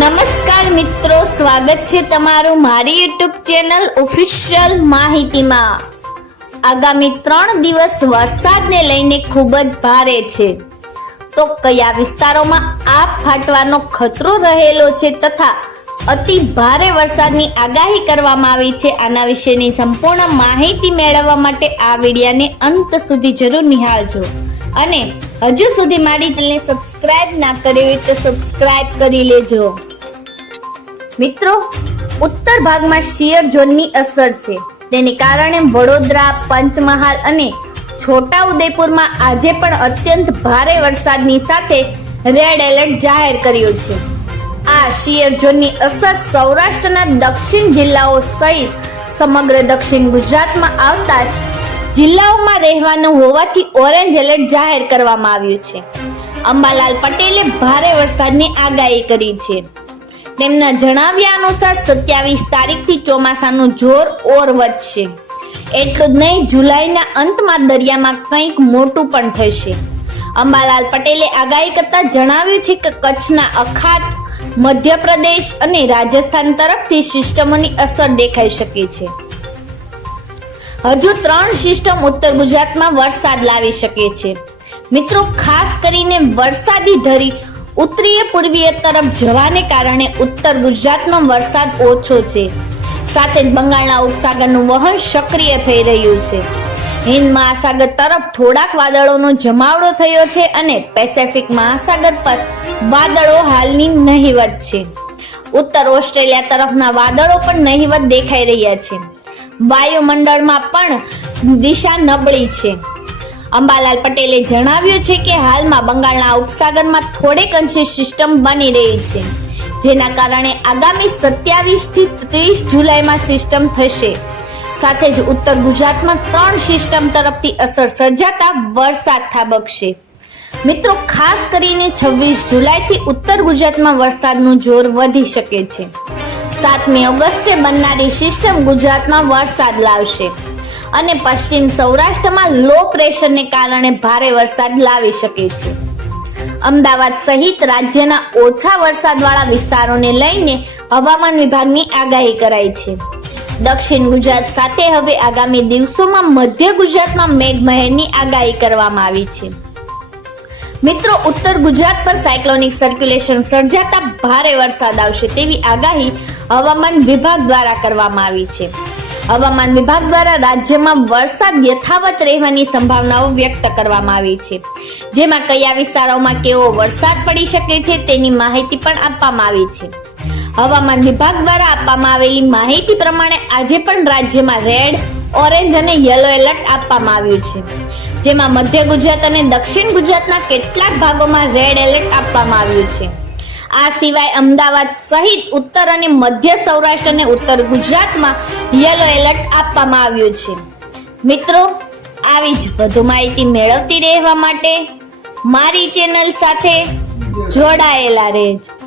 નમસ્કાર મિત્રો, સ્વાગત છે તમારું મારી યુટ્યુબ ચેનલ ઓફિશિયલ માહિતીમાં. આગામી ત્રણ દિવસ વરસાદને લઈને ખૂબ જ ભારે છે. તો કયા વિસ્તારોમાં આ ફાટવાનો ખતરો રહેલો છે તથા અતિ ભારે વરસાદની આગાહી કરવામાં આવી છે, આના વિશેની સંપૂર્ણ માહિતી મેળવવા માટે આ વિડીયાને અંત સુધી જરૂર નિહાળજો. અને હજુ સુધી મારી ચેનલને સબસ્ક્રાઇબ ના કરી હોય તો સબસ્ક્રાઇબ કરી લેજો. મિત્રો, ઉત્તર ભાગમાં શિયર ઝોનની અસર છે. તેને કારણે વડોદરા, પંચમહાલ અને છોટાઉદેપુરમાં આજે પણ અત્યંત ભારે વરસાદની સાથે રેડ એલર્ટ જાહેર કર્યું છે. આ શિયર ઝોનની અસર સૌરાષ્ટ્રના દક્ષિણ જિલ્લાઓ સહિત સમગ્ર દક્ષિણ ગુજરાતમાં આવતા જિલ્લાઓમાં રહેવાનું હોવાથી ઓરેન્જ એલર્ટ જાહેર કરવામાં આવ્યું છે. અંબાલાલ પટેલે ભારે વરસાદની આગાહી કરી છે. તેમના જણાવ્યા અનુસાર સત્યાવીસ તારીખથી ચોમાસાનું જોર ઓર વધશે. એટલું જ નહીં, જુલાઈના અંતમાં દરિયામાં કંઈક મોટું પણ થશે. અંબાલાલ પટેલે આગાહી કરતા જણાવ્યું છે કે કચ્છના અખાત, મધ્યપ્રદેશ અને રાજસ્થાન તરફથી સિસ્ટમોની અસર દેખાઈ શકે છે. હજુ ત્રણ સિસ્ટમ ઉત્તર ગુજરાતમાં વરસાદ લાવી શકે છે. મિત્રો, ખાસ કરીને વરસાદી ધરી ઉત્તરીય પૂર્વીય તરફ જવાને કારણે ઉત્તર ગુજરાતમાં વરસાદ ઓછો છે. સાથે જ બંગાળના ઉપસાગરનું વહન સક્રિય થઈ રહ્યું છે. હિન્દ મહાસાગર તરફ થોડાક વાદળોનો જમાવડો થયો છે અને પેસેફિક મહાસાગર પર વાદળો હાલની નહિવત છે. ઉત્તર ઓસ્ટ્રેલિયા તરફના વાદળો પણ નહિવત દેખાઈ રહ્યા છે. વાયુમંડળમાં પણ દિશા નબળી છે. અંબાલાલ પટેલે જણાવ્યું છે કે હાલમાં બંગાળના ઉપસાગરમાં થોડેક અંશે સિસ્ટમ બની રહી છે, જેના કારણે આગામી સત્યાવીસથી ત્રીસ જુલાઈમાં સિસ્ટમ થશે. સાથે જ ઉત્તર ગુજરાતમાં ત્રણ સિસ્ટમ તરફથી અસર સર્જાતા વરસાદ થાબકશે. મિત્રો, ખાસ કરીને છવ્વીસ જુલાઈથી ઉત્તર ગુજરાતમાં વરસાદનું જોર વધી શકે છે. સાતમી ઓગસ્ટે બનનારી સિસ્ટમ ગુજરાતમાં વરસાદ લાવશે. અને પશ્ચિમ સૌરાષ્ટ્રમાં લો પ્રેશરને કારણે ભારે વરસાદ લાવી શકે છે. અમદાવાદ સહિત રાજ્યના ઓછા વરસાદવાળા વિસ્તારોને લઈને હવામાન વિભાગની આગાહી કરાઈ છે. દક્ષિણ ગુજરાત સાથે હવે આગામી દિવસોમાં મધ્ય ગુજરાતમાં મેઘમહેરની આગાહી કરવામાં આવી છે. મિત્રો, ઉત્તર ગુજરાત પર સાયક્લોનિક સર્ક્યુલેશન સર્જાતા ભારે વરસાદ આવશે તેવી આગાહી હવામાન વિભાગ દ્વારા કરવામાં આવી છે. હવામાન વિભાગ દ્વારા રાજ્યમાં વરસાદ યથાવત રહેવાની સંભાવનાઓ વ્યક્ત કરવામાં આવી છે. જેમાં કયા વિસ્તારોમાં કેવો વરસાદ પડી શકે છે તેની માહિતી પણ આપવામાં આવી છે. હવામાન વિભાગ દ્વારા આપવામાં આવેલી માહિતી પ્રમાણે આજે પણ રાજ્યમાં રેડ, ઓરેન્જ અને યલો એલર્ટ આપવામાં આવ્યું છે. જેમાં મધ્ય ગુજરાત અને દક્ષિણ ગુજરાતના કેટલાક ભાગોમાં રેડ એલર્ટ આપવામાં આવ્યું છે. આ સિવાય અમદાવાદ સહિત ઉત્તર અને મધ્ય સૌરાષ્ટ્ર અને ઉત્તર ગુજરાતમાં યલો એલર્ટ આપવામાં આવ્યું છે. મિત્રો, આવી જ વધુ માહિતી મેળવતી રહેવા માટે મારી ચેનલ સાથે જોડાયેલા રહેજો.